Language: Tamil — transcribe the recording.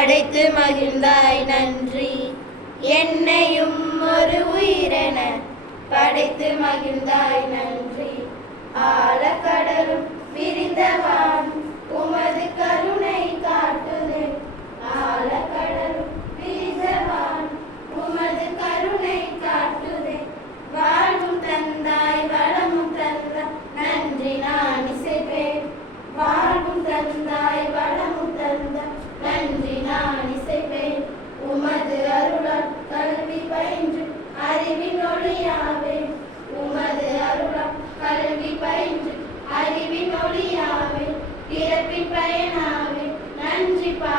படைத்து மகிழ்ந்தாய் நன்றி என்னையும் ஒரு உயிரென படைத்து மகிழ்ந்தாய் நன்றி ஆ கருணை காட்டுதே. வாழ்வும் தந்தாய் வளமும் தந்தாய் நன்றி நான் இசைப்பேன். வாழ்வும் தந்தாய் வளமும் தந்தாய் நன்றி நான் இசைப்பேன். உமது அருளால் கல்வி பயின்று அறிவின் ஒளியாவே உமது அருளால் கல்வி பயின்று அறிவின் ஒளியாவே பிறப்பின் பயனாவே நன்றி பா